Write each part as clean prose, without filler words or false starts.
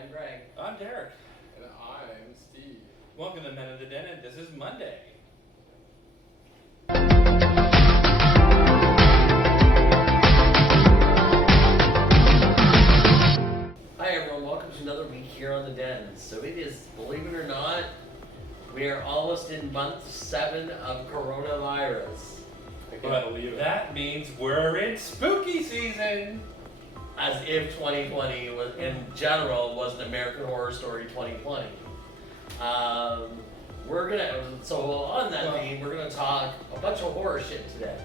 I'm Greg. I'm Derek. And I'm Steve. Welcome to Men of the Den, and this is Monday. Hi everyone, welcome to another week here on the Den. So it is, believe it or not, we are almost in month 7 of coronavirus. I can't But believe it. that means we're in spooky season. As if 2020 was, in general, was an American Horror Story 2020. So on that theme, we're gonna talk a bunch of horror shit today.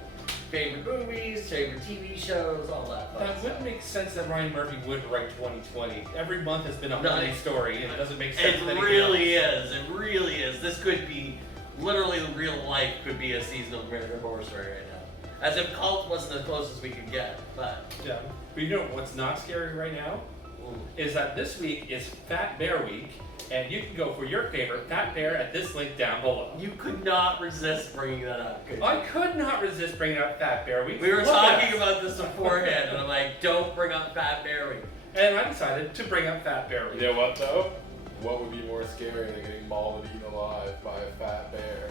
Favorite movies, favorite TV shows, all that fun That stuff. wouldn't make sense that Ryan Murphy would write 2020. Every month has been a No, funny story, and it doesn't make sense. It really is. This could be, literally real life could be a season of American Horror Story right now. As if Cult wasn't as close as we could get, but... Yeah. But you know what's not scary right now? Is that this week is Fat Bear Week, and you can go for your favorite Fat Bear at this link down below. You could not resist bringing that up, could you? I could not resist bringing up Fat Bear Week. We were Look talking at about this beforehand, and I'm like, don't bring up Fat Bear Week. And I decided to bring up Fat Bear Week. You know what though? What would be more scary than getting mauled and eaten alive by a fat bear?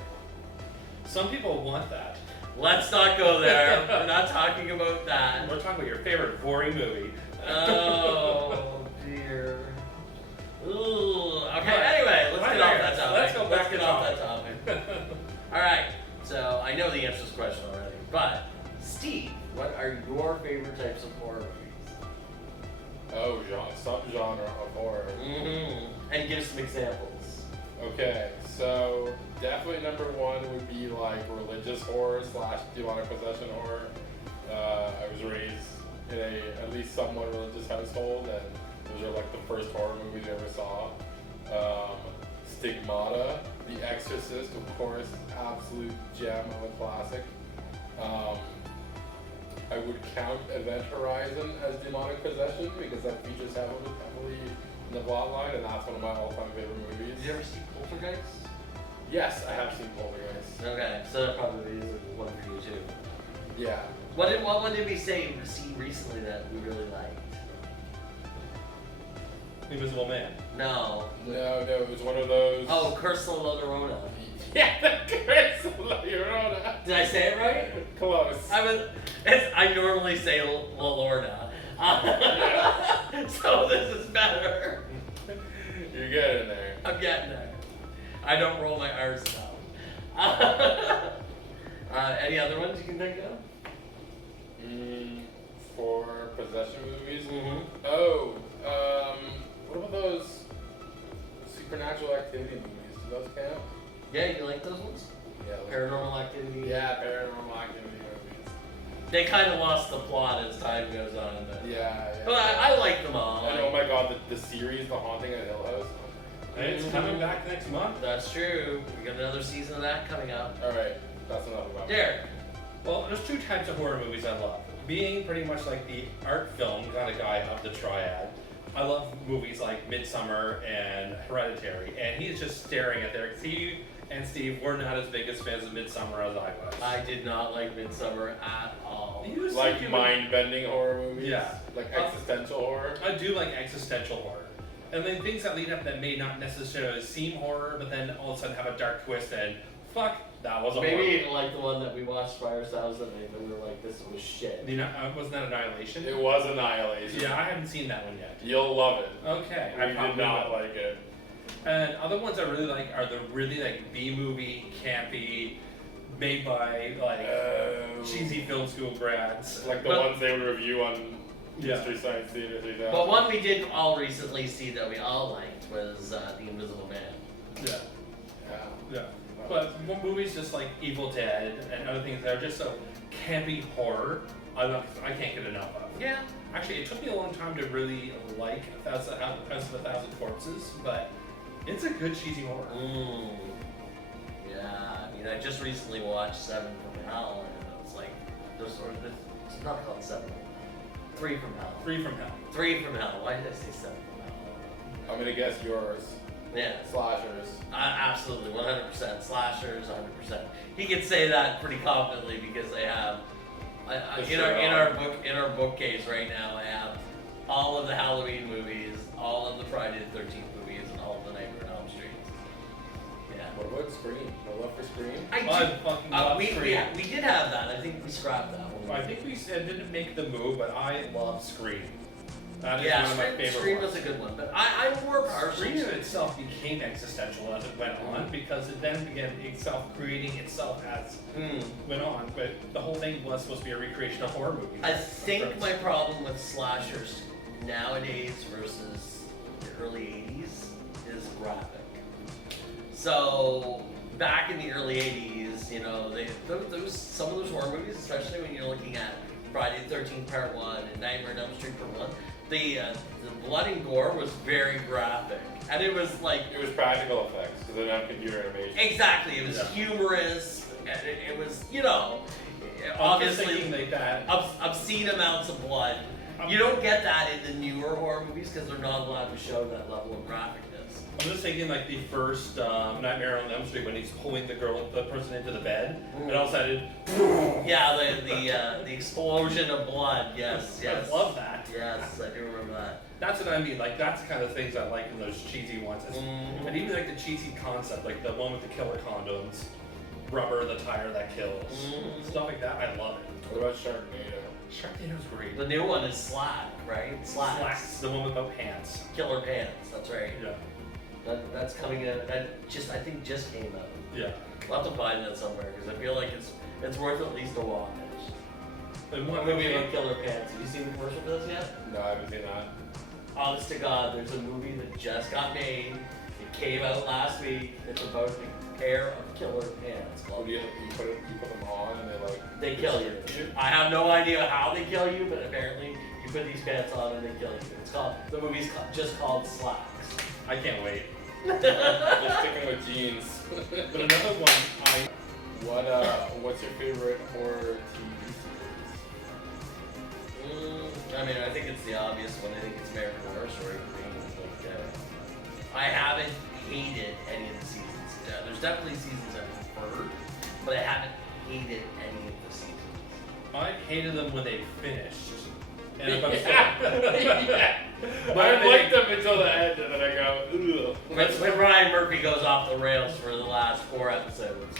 Some people want that. Let's not go there. We're not talking about that. We're talking about your favorite boring movie. Oh, dear. Ooh. Okay, anyway, let's get off that topic. Let's go back to get off that topic. Alright, so I know the answer to this question already, but Steve, what are your favorite types of horror movies? Oh, subgenre of horror. And give some examples. Okay, so definitely number one would be like religious horror / demonic possession horror. I was raised in a at least somewhat religious household, and those are like the first horror movies I ever saw. Stigmata, The Exorcist, of course, absolute gem of a classic. I would count Event Horizon as demonic possession because that features heavily in the plotline, and that's one of my all-time favorite movies. Did you ever see Poltergeist? Yes, I have seen Poltergeist. Okay, so that probably is one for you too. Yeah. What one did we see recently that we really liked? Invisible Man. No. No, it was one of those. Oh, Curse of La Llorona. Yeah, the Curse of La Llorona. Did I say it right? Close. I normally say La Lorna. So this is better. You're getting there. I'm getting there. I don't roll my R's now. Any other ones you can think of? For possession movies? Mm-hmm. Oh, what about those supernatural activity movies? Do those count? Yeah, you like those ones? Yeah. Paranormal Activity? Yeah, paranormal activity movies. They kind of lost the plot as time goes on. But, Yeah. but I like them all. And oh my god, the series, The Haunting at Hill House. And it's coming back next month. That's true. We got another season of that coming up. Alright, that's enough about Derek. Well, there's two types of horror movies I love. Being pretty much like the art film kind of guy of the triad, I love movies like Midsummer and Hereditary, and he's just staring at there. He and Steve were not as big as fans of Midsummer as I was. I did not like Midsummer at all. You said like you would- mind-bending horror movies? Yeah. Like existential horror? I do like existential horror. And then things that lead up that may not necessarily seem horror, but then all of a sudden have a dark twist and fuck, that was a Maybe horror. like the one that we watched by ourselves and we were like, this was shit. You know, wasn't that Annihilation? It was Annihilation. Yeah, I haven't seen that one yet. You'll love it. Okay. I did probably not will. like it. And other ones I really like are the really like B-movie, campy, made by like cheesy film school grads. Like the But- ones they would review on Yeah. Mystery Science Theater 3000. But one we did all recently see that we all liked was The Invisible Man. Yeah. Yeah. Yeah. But movies just like Evil Dead and other things that are just so campy horror, I can't get enough of. Yeah. Actually, it took me a long time to really like House of a Thousand Corpses, but it's a good cheesy horror. Yeah, I mean, I just recently watched Seven from Hell, and it was like, it's not called Seven. 3 from Hell. 3 from Hell. 3 from Hell. Why did I say 7 from Hell? I'm gonna guess yours. Yeah. Slashers. Absolutely, 100%. Slashers, 100%. He can say that pretty confidently because I have, in our bookcase right now, I have all of the Halloween movies, all of the Friday 13th movies and all of the Nightmare on Elm Street. Yeah. What about Scream? No love for Scream? I fucking love Scream. we did have that. I think we scrapped that one. I think we said didn't make the move, but I love Scream. That is Yeah, one of my favorite Scream ones. was a good one, but I'm more partial. Scream in itself became existential as it went on because it then began creating itself as went on. But the whole thing was supposed to be a recreation of horror movies. I think my problem with slashers nowadays versus the early 80s is graphic. So back in the early 80s, you know, some of those horror movies, especially when you're looking at Friday the 13th Part 1 and Nightmare on Elm Street Part 1, the blood and gore was very graphic. And it was like... It was practical effects, because they didn't have computer animation. Exactly, it was humorous, and it was, you know, obviously like that. obscene amounts of blood. You don't get that in the newer horror movies because they're not allowed to show that level of graphicness. I'm just thinking like the first Nightmare on Elm Street when he's pulling the person into the bed, and all of a sudden, yeah, the explosion of blood. Yes. I love that. Yes, I do remember that. That's what I mean. Like that's the kind of things I like in those cheesy ones, and even like the cheesy concept, like the one with the killer condoms, rubber, the tire that kills, stuff like that. I love it. What about Sharknado? Sharknado's great. The new one is Slack, right? Slacks, the one without pants. Killer Pants. That's right. Yeah. That's coming in. I think just came out. Yeah. I'll have to find that somewhere because I feel like it's worth at least a watch. And One one movie movie about Killer Pants. Have you seen the commercial for this yet? No, I haven't seen that. Honest to God, there's a movie that just got made. It came out last week. It's about a pair of killer pants. What do you put them on and They kill you. I have no idea how they kill you, but apparently you put these pants on and they kill you. The movie's just called Slacks. I can't wait. Just sticking with jeans. But another one, What's your favorite horror TV series? I mean, I think it's the obvious one. I think it's American Horror Story for me. I haven't hated any of the seasons. There's definitely seasons I've preferred, but I haven't hated any of the seasons. I hated them when they finished. And I'm I liked them until the end, and then I go, ugh. When Ryan Murphy goes off the rails for the last 4 episodes,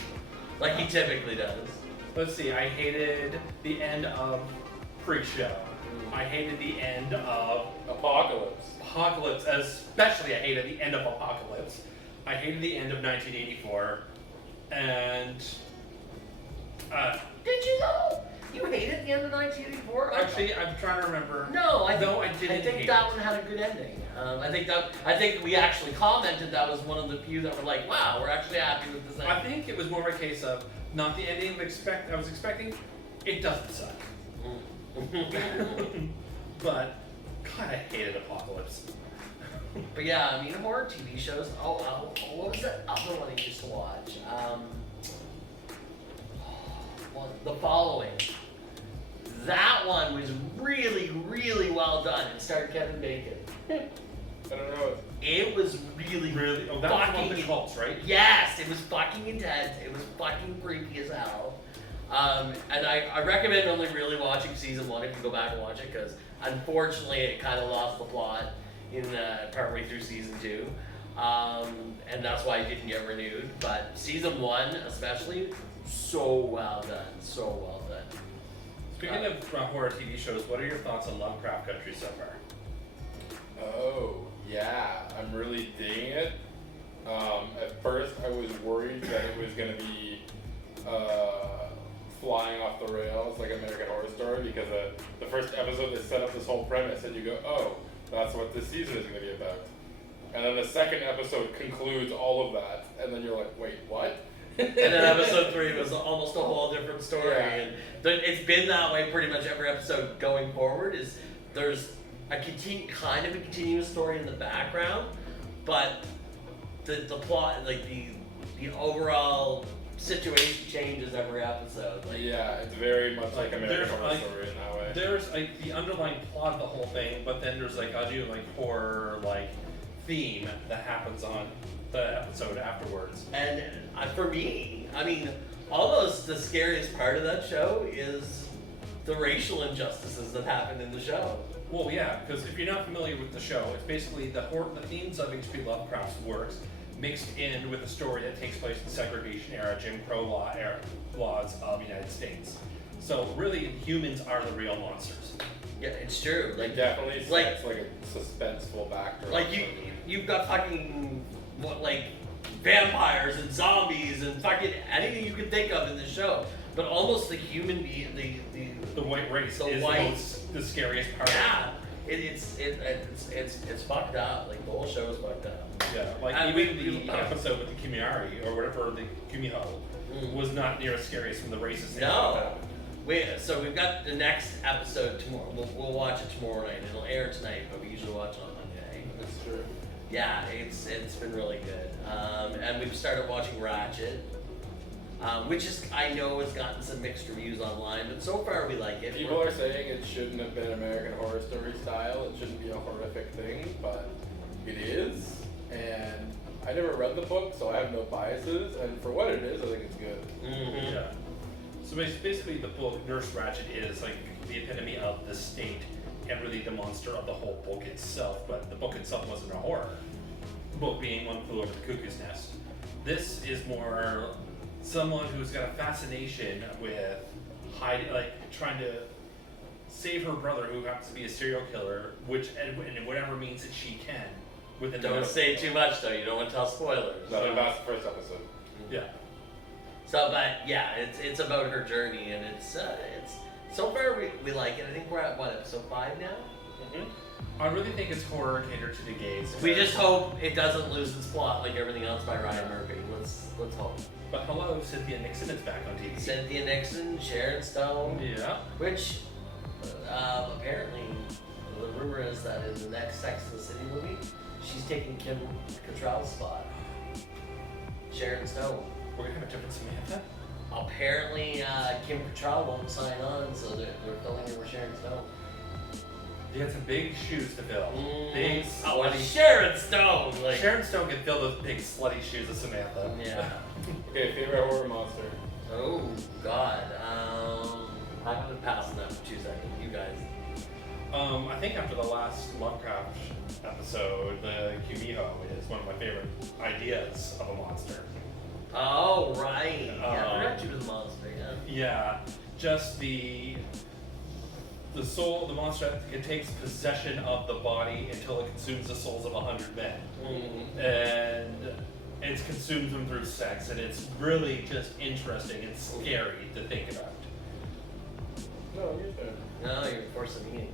like he typically does. Let's see, I hated the end of Pre-Show. I hated the end of Apocalypse, especially I hated the end of Apocalypse. I hated the end of 1984, and did you though? You hated the end of 1984? Actually, I'm trying to remember. No, I didn't think hate that it. one had a good ending. I think we actually commented that was one of the few that were like, wow, we're actually happy with this ending. I think it was more of a case of not the ending I was expecting. It doesn't suck. But God, I hated Apocalypse. But yeah, I mean, horror TV shows. What was that other one I used to watch? Well, The Following. That one was really, really well done. It starred Kevin Bacon. I don't know. It was really, Really? Oh, that was one of the cults, right? Yes, it was fucking intense. It was fucking creepy as hell. And I recommend only really watching season 1 if you go back and watch it, because unfortunately it kind of lost the plot in partway through season 2. And that's why it didn't get renewed. But season 1 especially, so well done. So well done. Speaking of horror TV shows, what are your thoughts on Lovecraft Country so far? Oh, yeah, I'm really digging it. At first, I was worried that it was going to be flying off the rails like American Horror Story, because the first episode they set up this whole premise, and you go, oh, that's what this season is going to be about. And then the second episode concludes all of that, and then you're like, wait, what? And then episode 3 was almost a whole different story, Yeah. and it's been that way pretty much every episode going forward. There's a kind of a continuous story in the background, but the plot, like the overall situation changes every episode. Like, Yeah, it's very much like American there's, Horror like, Story in that way. There's like the underlying plot of the whole thing, but then there's like a new like horror like theme that happens on the episode afterwards. And for me, I mean, almost the scariest part of that show is the racial injustices that happen in the show. Well, yeah, because if you're not familiar with the show, it's basically the themes of H.P. Lovecraft's works mixed in with a story that takes place in segregation era, Jim Crow laws of the United States. So really, humans are the real monsters. Yeah, it's true. Like Definitely sets like like a suspenseful backdrop. like you've got fucking vampires and zombies and fucking anything you can think of in the show, but almost the human being, The white race The is white- the scariest part. yeah, it's fucked up. Like the whole show is fucked up. Yeah, like And even we- the episode with the Kimiari, or whatever, the Kumiho, was not near as scary as some of the racist things. No. So we've got the next episode tomorrow. We'll watch it tomorrow night. It'll air tonight, but we usually watch it on Monday. That's true. Yeah, it's been really good. And we've started watching Ratched, which is I know has gotten some mixed reviews online, but so far we like it. People are saying it shouldn't have been American Horror Story style. It shouldn't be a horrific thing, but it is. And I never read the book, so I have no biases. And for what it is, I think it's good. Mhm. Yeah. So basically, the book Nurse Ratched is like the epitome of the state and really the monster of the whole book itself. But the book itself wasn't a horror. The book being One Flew Over the Cuckoo's Nest. This is more someone who's got a fascination with hiding, like trying to save her brother, who happens to be a serial killer, and in whatever means that she can. Within the Don't book. say too much though. You don't want to tell spoilers. No, that's the first episode. Yeah. So, but yeah, it's about her journey, and it's so far we like it. I think we're at what, episode 5 now. I really think it's horror catered to the gays. We just hope it doesn't lose its plot like everything else by Ryan Murphy. Let's hope. But hello, Cynthia Nixon is back on TV. Cynthia Nixon, Sharon Stone, Yeah. which apparently the rumor is that in the next Sex and the City movie, she's taking Kim Cattrall's spot. Sharon Stone. We're gonna have a different Samantha. Apparently, Kim Cattrall won't sign on, so they're filling her with Sharon Stone. You got some big shoes to fill. Big Oh, slutty. Sharon Stone! Like, Sharon Stone can fill those big slutty shoes of Samantha. yeah. Okay, favorite horror monster. Oh, God. I'm gonna pass on that for 2 seconds. You guys. I think after the last Lovecraft episode, the Kumiho is one of my favorite ideas of a monster. Oh, right. Yeah, I forgot she was a monster, yeah. Yeah, just the soul, the monster that takes possession of the body until it consumes the souls of 100 men. Mm-hmm. And it consumes them through sex, and it's really just interesting and scary to think about. No, you're good. No, you're forcing me.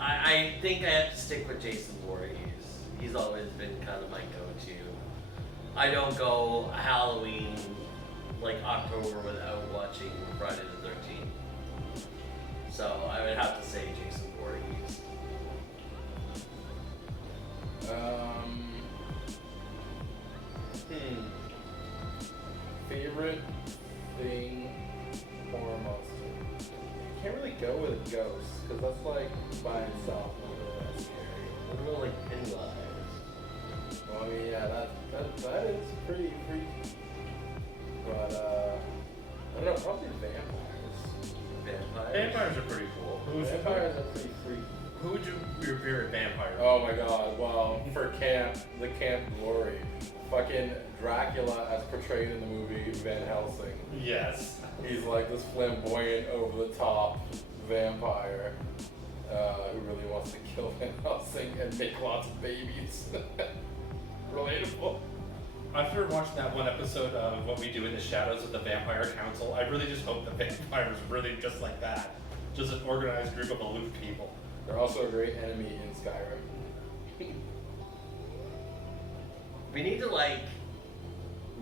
I think I have to stick with Jason Voorhees. He's always been kind of my go-to. I don't go Halloween like October without watching Friday the 13th. So I would have to say Jason Voorhees. Favorite thing horror monster. Can't really go with a ghost because that's like by itself not really that scary. What about like Pennywise? Well, I mean, yeah, that is pretty freaky. But I don't know, probably vampires. Vampires? Vampires are pretty cool. Vampires are pretty freaky. Who would your favorite vampire? Oh my god, well, for the camp glory, fucking Dracula as portrayed in the movie Van Helsing. Yes. He's like this flamboyant, over the top vampire who really wants to kill Van Helsing and make lots of babies. Relatable. After watching that one episode of What We Do in the Shadows of the Vampire Council, I really just hope the vampires really just like that. Just an organized group of aloof people. They're also a great enemy in Skyrim. We need to like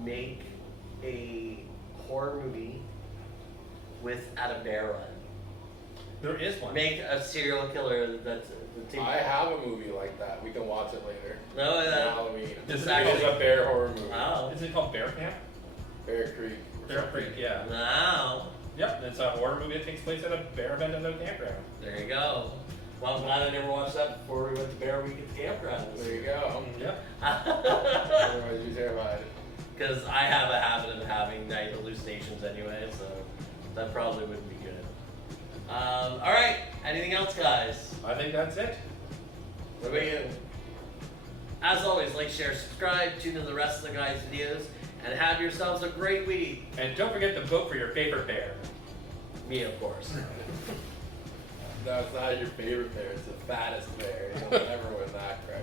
make a horror movie at a bear run. There is one. Make a serial killer that's I have a movie like that. We can watch it later. No, On Halloween. This is It's a bear horror movie. Wow. Is it called Bear Camp? Bear Creek. Bear Creek, yeah. Wow. Yep, it's a horror movie that takes place at a bear event at a campground. There you go. Well, I'm glad I never watched that before we went to Bear Week at the campground. There you go. Yep. Otherwise, you're terrified. Because I have a habit of having night hallucinations anyway, so that probably wouldn't be good. All right. Anything else, guys? I think that's it. What about you? As always, like, share, subscribe, tune in to the rest of the guys' videos, and have yourselves a great week. And don't forget to vote for your favorite bear. Me, of course. No, it's not your favorite bear. It's the fattest bear. You'll never win that, Craig.